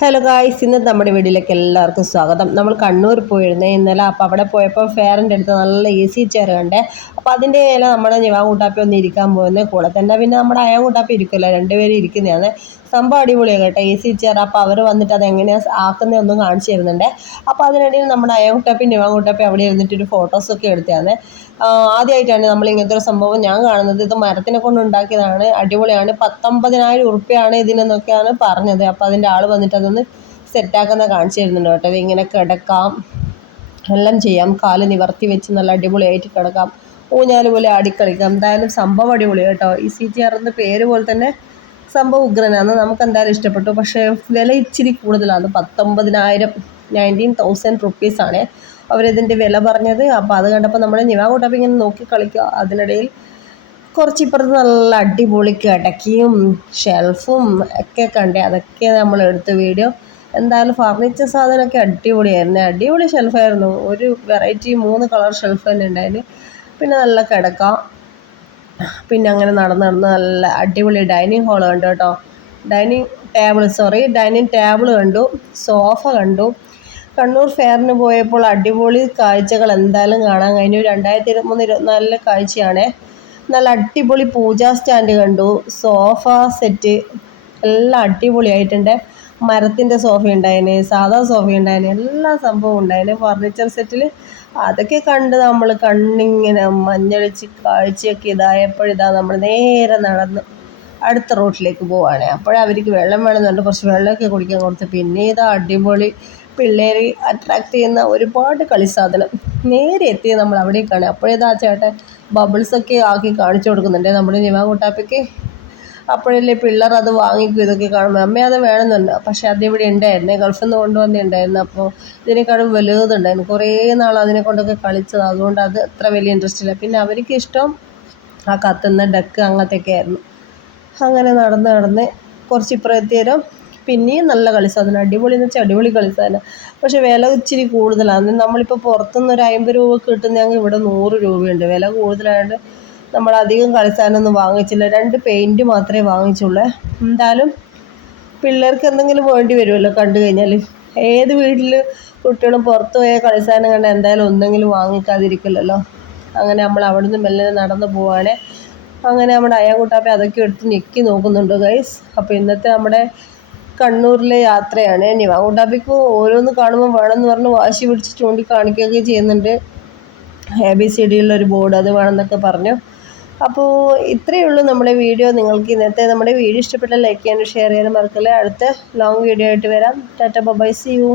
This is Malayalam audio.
ഹലോ ഗായ്സ് ഇന്ന് നമ്മുടെ വീട്ടിലേക്ക് എല്ലാവർക്കും സ്വാഗതം. നമ്മൾ കണ്ണൂർ പോയിരുന്നേ. ഇന്നലെ അപ്പോൾ അവിടെ പോയപ്പോൾ ഫെയറിന്റെ അടുത്ത് നല്ല എ സി ചെയർ കണ്ടേ. അപ്പോൾ അതിന്റെ ഇല നമ്മുടെ ഞവാങ്കൂട്ടാപ്പി ഒന്ന് ഇരിക്കാൻ പോകുന്നത് കൂടെ തന്നെ പിന്നെ നമ്മുടെ അയാങ്കൂട്ടാപ്പി ഇരിക്കുമല്ലോ രണ്ടുപേരും ഇരിക്കുന്നതാണ്. സംഭവം അടിപൊളിയാണ് കേട്ടോ. A C chair. അപ്പോൾ അവർ വന്നിട്ട് അത് എങ്ങനെയാണ് ആക്കുന്നതൊന്നും കാണിച്ചു തരുന്നുണ്ട്. അപ്പോൾ അതിനിടയിൽ നമ്മുടെ അയാങ്കൂട്ടാപ്പി കൂട്ടാപ്പി അവിടെ ഇരുന്നിട്ടൊരു ഫോട്ടോസൊക്കെ എടുത്തതാണ്. ആദ്യമായിട്ടാണ് നമ്മൾ ഇങ്ങനത്തെ ഒരു സംഭവം ഞാൻ കാണുന്നത്. ഇത് മരത്തിനെ കൊണ്ട് ഉണ്ടാക്കിയതാണ്. അടിപൊളിയാണ്. പത്തൊമ്പതിനായിരം ഉറുപ്പ്യാണ് ഇതിനെന്നൊക്കെയാണ് പറഞ്ഞത്. അപ്പോൾ അതിന്റെ ആൾ വന്നിട്ട് അതൊന്ന് സെറ്റാക്കുന്ന കാണിച്ചു തരുന്നുണ്ട് കേട്ടോ. ഇങ്ങനെ കിടക്കാം. എല്ലാം ചെയ്യാം. കാൽ നിവർത്തി വെച്ച് നല്ല അടിപൊളിയായിട്ട് കിടക്കാം. ഊഞ്ഞാൽ പോലെ ആടിക്കളിക്കാം. എന്തായാലും സംഭവം അടിപൊളി കേട്ടോ. ഈ സി ടി എന്ന പേര് പോലെ തന്നെ സംഭവം ഉഗ്രനാണ്. നമുക്ക് എന്തായാലും ഇഷ്ടപ്പെട്ടു. പക്ഷേ വില ഇച്ചിരി കൂടുതലാണ്. പത്തൊമ്പതിനായിരം നയന്റീൻ തൗസൻഡ് റുപ്പീസാണ് അവരിതിന്റെ വില പറഞ്ഞത്. അപ്പോൾ അത് കണ്ടപ്പോൾ നമ്മൾ നിവാകൂട്ടപ്പോൾ ഇങ്ങനെ നോക്കി കളിക്കുക. അതിനിടയിൽ കുറച്ച് ഇപ്പുറത്ത് നല്ല അടിപൊളി കിടക്കിയും ഷെൽഫും ഒക്കെ കണ്ടേ അതൊക്കെ നമ്മൾ എടുത്ത വീഡിയോ. എന്തായാലും ഫർണിച്ചർ സാധനമൊക്കെ അടിപൊളിയായിരുന്നു. അടിപൊളി ഷെൽഫായിരുന്നു ഒരു വെറൈറ്റി മൂന്ന് കളർ ഷെൽഫ് തന്നെ ഉണ്ടായിരുന്നു. പിന്നെ നല്ല കിടക്കാം. പിന്നെ അങ്ങനെ നടന്ന് നടന്ന് നല്ല അടിപൊളി ഡൈനിങ് ഹാൾ കണ്ടു കേട്ടോ. Dining table sorry dining table കണ്ടു സോഫ കണ്ടു. കണ്ണൂർ ഫെയറിന് പോയപ്പോൾ അടിപൊളി കാഴ്ചകൾ എന്തായാലും കാണാൻ കഴിഞ്ഞു. രണ്ടായിരത്തി ഇരുപത്തിമൂന്ന് ഇരുപത്തിനാലിലെ കാഴ്ചയാണ്. നല്ല അടിപൊളി പൂജാ സ്റ്റാൻഡ് കണ്ടു സോഫ സെറ്റ് എല്ലാം അടിപൊളിയായിട്ടുണ്ട്. മരത്തിന്റെ സോഫ ഉണ്ടായിന് സാധാ സോഫ ഉണ്ടായിന് എല്ലാ സംഭവവും ഉണ്ടായിന്. ഫർണിച്ചർ സെറ്റിൽ അതൊക്കെ കണ്ട് നമ്മൾ കണ്ണിങ്ങനെ മഞ്ഞളിച്ച് കാഴ്ചയൊക്കെ ഇതായപ്പോഴിതാ നമ്മൾ നേരെ നടന്ന് അടുത്ത റോട്ടിലേക്ക് അപ്പോഴേ അവർക്ക് വെള്ളം വേണമെന്നുണ്ട്. കുറച്ച് വെള്ളമൊക്കെ കുടിക്കാൻ കൊടുത്ത്. പിന്നെ ഇത് അടിപൊളി പിള്ളേർ അട്രാക്ട് ചെയ്യുന്ന ഒരുപാട് കളിസാധനം നേരെ എത്തി നമ്മൾ അവിടേക്കാണ്. അപ്പോഴേതാ ചേട്ടൻ ബബിൾസൊക്കെ ആക്കി കാണിച്ചു കൊടുക്കുന്നുണ്ട്. നമ്മുടെ നിവാകുട്ടാപ്പയ്ക്ക് അപ്പോഴല്ലേ പിള്ളേർ അത് വാങ്ങിക്കും ഇതൊക്കെ കാണുമ്പോൾ. അമ്മ അത് വേണമെന്നുണ്ട്. പക്ഷേ അതിവിടെ ഉണ്ടായിരുന്നു. ഗൾഫിൽ നിന്ന് കൊണ്ടുവന്നിട്ടുണ്ടായിരുന്നു അപ്പോൾ ഇതിനേക്കാളും വലുതുണ്ടായിരുന്നു. കുറേ നാൾ അതിനെ കൊണ്ടൊക്കെ കളിച്ചത്. അതുകൊണ്ട് അത് അത്ര വലിയ ഇൻട്രസ്റ്റ് ഇല്ല. പിന്നെ അവർക്ക് ഇഷ്ടം ആ കത്തുന്ന ഡക്ക് അങ്ങനത്തെയൊക്കെ ആയിരുന്നു. അങ്ങനെ നടന്ന് നടന്ന് കുറച്ച് ഇപ്പുറത്തേരും പിന്നെയും നല്ല കളി സാധനം. അടിപൊളി എന്ന് വെച്ചാൽ അടിപൊളി കളി സാധനം. പക്ഷേ വില ഇച്ചിരി കൂടുതലാണ്. നമ്മളിപ്പോൾ പുറത്തുനിന്ന് ഒരു അമ്പത് രൂപ കിട്ടുന്നെങ്കിൽ ഇവിടെ നൂറ് രൂപയുണ്ട്. വില കൂടുതലായതുകൊണ്ട് നമ്മൾ അധികം കളിസാധനമൊന്നും വാങ്ങിച്ചില്ല. രണ്ട് പെയിന്റ് മാത്രമേ വാങ്ങിച്ചുള്ളൂ. എന്തായാലും പിള്ളേർക്ക് എന്തെങ്കിലും വേണ്ടി വരുമല്ലോ കണ്ടു കഴിഞ്ഞാൽ ഏത് വീട്ടിൽ കുട്ടികളും പുറത്ത് പോയ കളി സാധനം കണ്ടാൽ എന്തായാലും ഒന്നെങ്കിലും വാങ്ങിക്കാതിരിക്കില്ലല്ലോ. അങ്ങനെ നമ്മൾ അവിടെ നിന്ന് മെല്ലെ നടന്നു പോവാണ്. അങ്ങനെ നമ്മുടെ അയാൻകുട്ടാപ്പെ അതൊക്കെ എടുത്ത് ഞെക്കി നോക്കുന്നുണ്ട് ഗൈസ് അപ്പോൾ ഇന്നത്തെ നമ്മുടെ കണ്ണൂരിലെ യാത്രയാണ്. നിവാങ്കുട്ടാപ്പിക്ക് ഓരോന്ന് കാണുമ്പോൾ എന്ന് പറഞ്ഞ് വാശി പിടിച്ച് ചൂണ്ടിക്കാണിക്കുകയൊക്കെ ചെയ്യുന്നുണ്ട്. എ ബി സി ഡിയിലുള്ള ഒരു ബോർഡ് അത് വേണമെന്നൊക്കെ പറഞ്ഞു. അപ്പോൾ ഇത്രയേ ഉള്ളൂ നമ്മുടെ വീഡിയോ. നിങ്ങൾക്ക് ഇന്നത്തെ നമ്മുടെ വീഡിയോ ഇഷ്ടപ്പെട്ട ലൈക്ക് ചെയ്യാനും ഷെയർ ചെയ്യാനും മറക്കല്ലേ. അടുത്ത ലോങ് വീഡിയോ ആയിട്ട് വരാം. Tata by C U